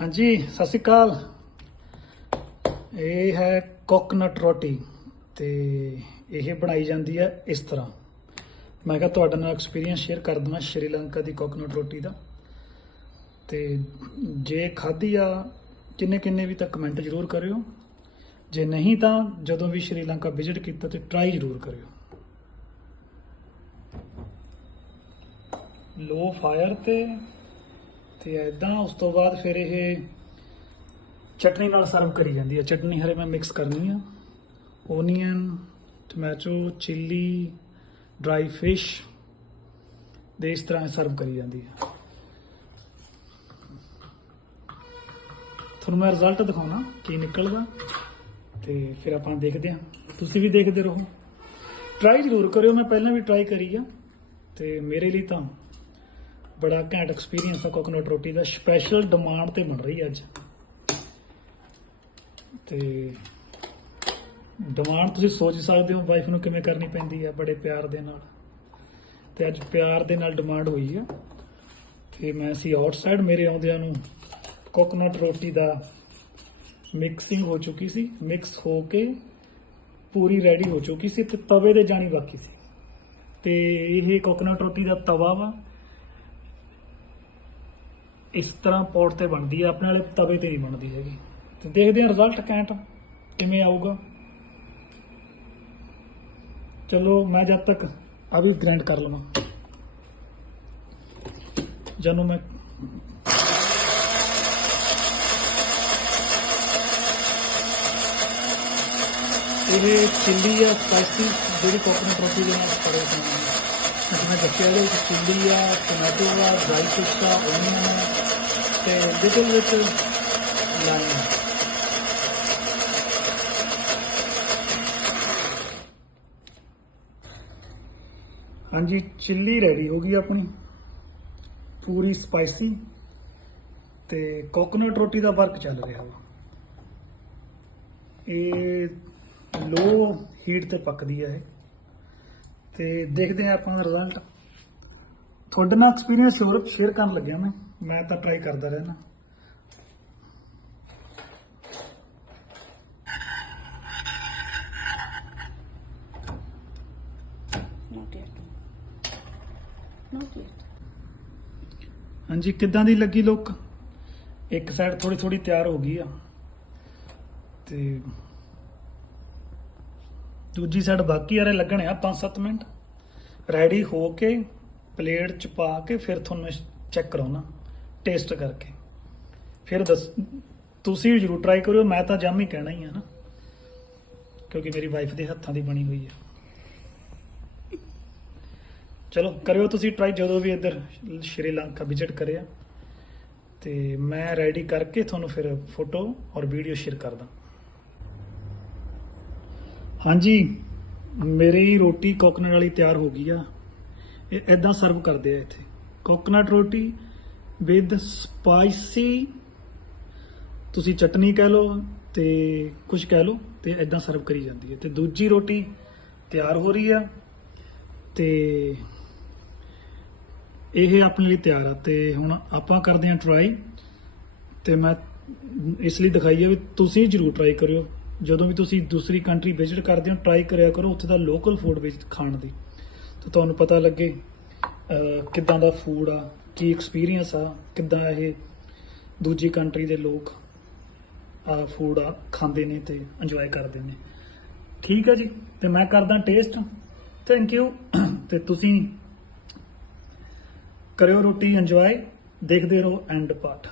ਹਾਂਜੀ, ਸਤਿ ਸ਼੍ਰੀ ਅਕਾਲ। ਇਹ ਹੈ ਕੋਕਨਟ ਰੋਟੀ ਤੇ ਇਹ ਬਣਾਈ ਜਾਂਦੀ ਹੈ ਇਸ ਤਰ੍ਹਾਂ। ਮੈਂ ਕਿਹਾ ਤੁਹਾਡੇ ਨਾਲ ਐਕਸਪੀਰੀਅੰਸ ਸ਼ੇਅਰ ਕਰ ਦਵਾਂ ਸ਼੍ਰੀਲੰਕਾ ਦੀ ਕੋਕਨਟ ਰੋਟੀ ਦਾ। ਤੇ ਜੇ ਖਾਧੀ ਆ ਕਿੰਨੇ ਕਿੰਨੇ ਵੀ ਤਾਂ ਕਮੈਂਟ ਜ਼ਰੂਰ ਕਰਿਓ। ਜੇ ਨਹੀਂ ਤਾਂ ਜਦੋਂ ਵੀ ਸ਼੍ਰੀਲੰਕਾ ਵਿਜ਼ਿਟ ਕੀਤਾ ਤੇ ਟਰਾਈ ਜ਼ਰੂਰ ਕਰਿਓ। ਲੋ ਫਾਇਰ ਤੇ ਤੇ ਐਦਾਂ ਉਸ ਤੋਂ ਬਾਅਦ ਫਿਰ ਇਹ ਚਟਨੀ ਨਾਲ ਸਰਵ ਕਰੀ ਜਾਂਦੀ ਹੈ। ਚਟਨੀ ਹਰੇ ਮੈਂ ਮਿਕਸ ਕਰਨੀ ਆ। Onion tomato chilli dry fish ਦੇ ਇਸ ਤਰ੍ਹਾਂ ਸਰਵ ਕਰੀ ਜਾਂਦੀ ਹੈ। ਤੁਹਾਨੂੰ ਮੈਂ ਰਿਜ਼ਲਟ ਦਿਖਾਉਣਾ ਕੀ ਨਿਕਲਦਾ ਤੇ ਫਿਰ ਆਪਾਂ ਦੇਖਦੇ ਹਾਂ। ਤੁਸੀਂ ਵੀ ਦੇਖਦੇ ਰਹੋ। ਟਰਾਈ ਜ਼ਰੂਰ ਕਰਿਓ। ਮੈਂ ਪਹਿਲਾਂ ਵੀ ਟਰਾਈ ਕਰੀ ਆ ਤੇ ਮੇਰੇ ਲਈ ਤਾਂ ਬੜਾ ਘੈਂਟ ਐਕਸਪੀਰੀਅੰਸ ਆ ਕੋਕੋਨਟ ਰੋਟੀ ਦਾ ਸਪੈਸ਼ਲ ਡਿਮਾਂਡ ਤੇ ਬਣ ਰਹੀ ਅੱਜ। ਤੇ ਡਿਮਾਂਡ ਤੁਸੀਂ ਸੋਚ ਸਕਦੇ ਹੋ ਵਾਈਫ ਨੂੰ ਕਿਵੇਂ ਕਰਨੀ ਪੈਂਦੀ ਆ ਬੜੇ ਪਿਆਰ ਦੇ ਨਾਲ। ਤੇ ਅੱਜ ਪਿਆਰ ਦੇ ਨਾਲ ਡਿਮਾਂਡ ਹੋਈ ਆ। ਤੇ ਮੈਂ ਸੀ ਆਊਟਸਾਈਡ ਮੇਰੇ ਆਉਂਦਿਆਂ ਨੂੰ ਕੋਕੋਨਟ ਰੋਟੀ ਦਾ ਮਿਕਸਿੰਗ ਹੋ ਚੁੱਕੀ ਸੀ ਮਿਕਸ ਹੋ ਕੇ ਪੂਰੀ ਰੈਡੀ ਹੋ ਚੁੱਕੀ ਸੀ ਤੇ ਤਵੇ ਤੇ ਜਾਣੀ ਬਾਕੀ ਸੀ। ਤੇ ਇਹ ਕੋਕੋਨਟ ਰੋਟੀ ਦਾ ਤਵਾ ਵਾ ਇਸ ਤਰ੍ਹਾਂ ਪੋਟ ਤੇ ਬਣਦੀ ਹੈ ਆਪਣੇ ਵਾਲੇ ਤਵੇ ਤੇ ਨਹੀਂ ਬਣਦੀ ਹੈਗੀ। ਤੇ ਦੇਖਦੇ ਹਾਂ ਰਿਜ਼ਲਟ ਕੈਂਟ ਕਿਵੇਂ ਆਊਗਾ। ਚਲੋ, ਮੈਂ ਜਦ ਤੱਕ ਆ ਵੀ ਗ੍ਰਾਈਂਡ ਕਰ ਲਵਾਂ। ਜਦੋਂ ਮੈਂ ਇਹ ਚਿੱਲੀ ਆ ਸਪਾਈਸੀ ਜਿਹੜੀ ਕੋਕਨਟ ਰੋਟੀ ਦੇ ਨਾਲ ਕਰੇ ਜਾਂਦੀ ਮੈਂ ਦੱਸਿਆ ਇਹਦੇ ਵਿੱਚ ਚਿੱਲੀ ਆ, ਟੋਮੈਟੋ ਆ ਡਰਾਈ ਫਿਸ਼ ਓਨੀਅਨ ਆ, ਤੇ ਲਿਟਲ ਵਿੱਚ ਲਾਈਮ ਹਾਂਜੀ, ਚਿੱਲੀ ਰੈਡੀ ਹੋ ਗਈ ਆਪਣੀ। ਪੂਰੀ ਸਪਾਈਸੀ ਤੇ ਕੋਕੋਨਟ ਰੋਟੀ ਦਾ ਵਰਕ ਚੱਲ ਰਿਹਾ ਵਾ। ਇਹ ਲੋ ਹੀਟ ਤੇ ਪੱਕਦੀ ਹੈ ਇਹ। ਤੇ ਦੇਖਦੇ ਹਾਂ ਆਪਾਂ ਦਾ ਰਿਜ਼ਲਟ ਤੁਹਾਡੇ ਨਾਲ ਐਕਸਪੀਰੀਅੰਸ ਹੋਰ ਸ਼ੇਅਰ ਕਰਨ ਲੱਗਿਆ ਮੈਂ। ਮੈਂ ਤਾਂ ਟਰਾਈ ਕਰਦਾ ਰਹਿਣਾ. ਹਾਂਜੀ ਕਿੱਦਾਂ ਦੀ ਲੱਗੀ ਲੁੱਕ ਇੱਕ ਸਾਈਡ ਥੋੜੀ ਥੋੜੀ ਤਿਆਰ ਹੋ ਗਈ ਆ। ਤੇ ਦੂਜੀ ਸਾਈਡ ਬਾਕੀ ਆਰੇ ਲੱਗਣੇ ਆ 5-7 ਮਿੰਟ। ਰੈਡੀ ਹੋ ਕੇ ਪਲੇਟ ਚ ਪਾ ਕੇ ਫਿਰ ਤੁਹਾਨੂੰ ਚੈੱਕ ਕਰਾਉਣਾ ਟੇਸਟ ਕਰਕੇ। ਫਿਰ ਦੱਸ, ਤੁਸੀਂ ਜ਼ਰੂਰ ਟਰਾਈ ਕਰਿਓ, ਮੈਂ ਤਾਂ ਜੰਮ ਹੀ ਕਹਿਣਾ ਹੀ ਆ ਨਾ। ਕਿਉਂਕਿ ਮੇਰੀ ਵਾਈਫ ਦੇ ਹੱਥਾਂ ਦੀ ਬਣੀ ਹੋਈ ਹੈ ਚਲੋ, ਕਰਿਓ ਤੁਸੀਂ ਟਰਾਈ ਜਦੋਂ ਵੀ ਇੱਧਰ ਸ਼੍ਰੀਲੰਕਾ ਵਿਜ਼ਿਟ ਕਰਿਆ। ਤੇ ਮੈਂ ਰੈਡੀ ਕਰਕੇ ਤੁਹਾਨੂੰ ਫਿਰ ਫੋਟੋ ਔਰ ਵੀਡੀਓ ਸ਼ੇਅਰ ਕਰਦਾ। ਹਾਂਜੀ, ਮੇਰੀ ਰੋਟੀ ਕੋਕਨਟ ਵਾਲੀ ਤਿਆਰ ਹੋ ਗਈ ਆ। ਇਹ ਇਦਾਂ ਸਰਵ ਕਰਦੇ ਆ ਇੱਥੇ। ਕੋਕਨਟ ਰੋਟੀ ਵਿਦ ਸਪਾਈਸੀ ਤੁਸੀਂ ਚਟਨੀ ਕਹਿ ਲਓ ਤੇ ਕੁਝ ਕਹਿ ਲਓ ਤੇ ਇਦਾਂ ਸਰਵ ਕਰੀ ਜਾਂਦੀ ਹੈ। ਤੇ ਦੂਜੀ ਰੋਟੀ ਤਿਆਰ ਹੋ ਰਹੀ ਆ ਤੇ ਇਹ ਆਪਣੇ ਲਈ ਤਿਆਰ ਆ। ਤੇ ਹੁਣ ਆਪਾਂ ਕਰਦੇ ਹਾਂ ਟਰਾਈ ਤੇ ਮੈਂ ਇਸ ਲਈ ਦਿਖਾਈ ਹੈ ਵੀ ਤੁਸੀਂ ਜਰੂਰ ਟਰਾਈ ਕਰਿਓ। ਜਦੋਂ ਵੀ ਤੁਸੀਂ ਦੂਸਰੀ ਕੰਟਰੀ ਵਿਜ਼ਿਟ ਕਰਦੇ ਹੋ ਟਰਾਈ ਕਰਿਆ ਕਰੋ ਉੱਥੇ ਦਾ ਲੋਕਲ ਫੂਡ ਵਿੱਚ ਖਾਣ ਦੀ। ਤਾਂ ਤੁਹਾਨੂੰ ਪਤਾ ਲੱਗੇ ਕਿੱਦਾਂ ਦਾ ਫੂਡ ਆ, ਕੀ ਐਕਸਪੀਰੀਅੰਸ ਆ, ਕਿੱਦਾਂ ਇਹ ਦੂਜੀ ਕੰਟਰੀ ਦੇ ਲੋਕ ਆ ਫੂਡ ਆ ਖਾਂਦੇ ਨੇ ਤੇ ਇੰਜੋਏ ਕਰਦੇ ਨੇ। ਠੀਕ ਹੈ ਜੀ, ਤੇ ਮੈਂ ਕਰਦਾ ਟੇਸਟ ਥੈਂਕ ਯੂ ਤੇ ਤੁਸੀਂ ਕਰਿਓ ਰੋਟੀ ਇੰਜੋਏ ਦੇਖਦੇ ਰਹੋ ਐਂਡ ਪਾਠ